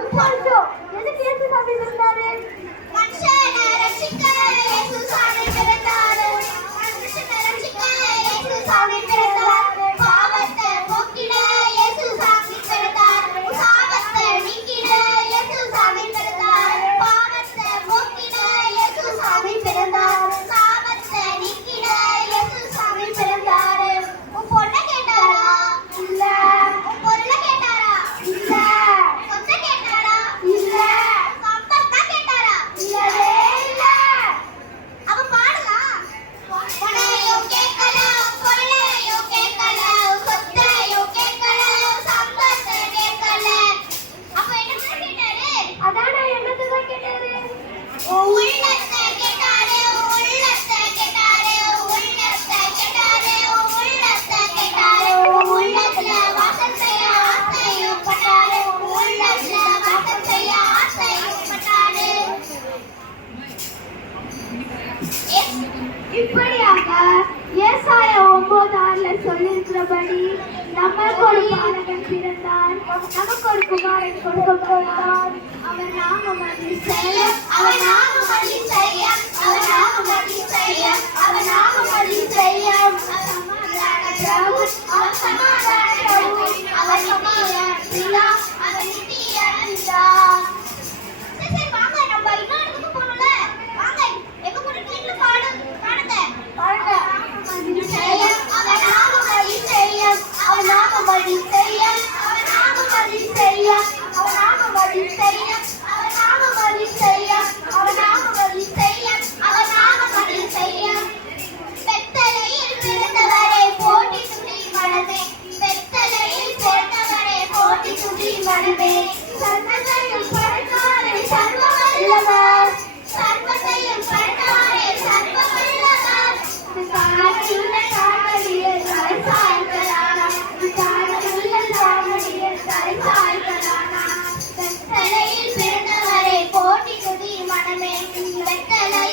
எதுக்கு இயேசு சாமி பிறந்தாரு? மனுஷனை ரட்சிக்க இயேசு சாமி பிறந்தாரு. மனுஷனை ரட்சிக்க இயேசு சாமி பிறந்தாரு. பாவத்தை போக்கிட இயேசு சாமி பிறந்தாரு. சாபத்தை நீக்கிட இயேசு சாமி பிறந்தாரு. பாவத்தை போக்கிட இயேசு சாமி பிறந்தாரு. சாபத்தை நீக்கிட இயேசு சாமி பிறந்தாரு. உன் பொண்ணை கேட்டாரா? இல்ல. உன் பொருளை கேட்டாரா? இல்ல. சொத்தை கேட்டாரா? இல்ல. சம்பத்தா கேட்டாரா? இல்லவே இல்ல. அவ பாடலாம். உன்னையும் கேட்கல, பொருளையும் கேட்கல, சொத்தையும் கேட்கல, சம்பத்தை கேட்கல. அப்ப என்ன கேட்டாரு? அதானே என்னதுதான் கேட்டாரு? உன் உள்ளத்தை கேட்டாரு, உன் உள்ளத்தை கேட்டாரு, உன் உள்ளத்தை கேட்டாரு, உன் உள்ளத்தை கேட்டாரு. உன் உள்ளத்துல வாசம் செய்ய ஆசையும் பட்டாரு. உன் உள்ளத்துல வாசம் செய்ய ஆசையும் பட்டாரு. இப்படியாக ஏசாயா 9:6 சொல்லியிருக்கிறபடி நமக்கு ஒரு பாலகன் பிறந்தார், நமக்கு ஒரு குமாரன் கொடுக்கப்பட்டார். அவர் நாமம் அதிசயம், அவர் நாமம் அதிசயம், அவர் நாமம் அதிசயம், அவர் நாமம் அதிசயம். சமாதான பிரபு, அவர் சமாதான பிரபு, அவர் நித்திய பிதா, அவர் நித்திய பிதா. சரி வாங்க நம்ம இன்னொரு இடத்துக்கு போகணும்ல. வாங்க எங்க போறீங்க? நீங்களும் பாடுங்க. பாருங்க. அதிசயம், அவர் நாமம் அதிசயம், அவர் நாமம் அதிசயம், அவர் நாமம் அதிசயம், அவர் நாமம் அதிசயம், அவர் நாமம் அதிசயம், அவர் நாமம் அதிசயம், அவர் நாமம் அதிசயம். பெத்தலையில் பிறந்தவரே போற்றி துதி மனமே, பெத்தலையில் பிறந்தவரே போற்றி துதி மனமே. சர்வத்தையும் படைத்தவரே சர்வ வல்லவர், சர்வத்தையும் படைத்தவரே சர்வ வல்லவர். காற்றுள்ள காவலியில் சாய்க்கலானா, காற்றுள்ள காவலியில் சாய்க்கலானா. பெத்தலையில் பிறந்தவரே போற்றி துதி மனமே, பெத்தலையில்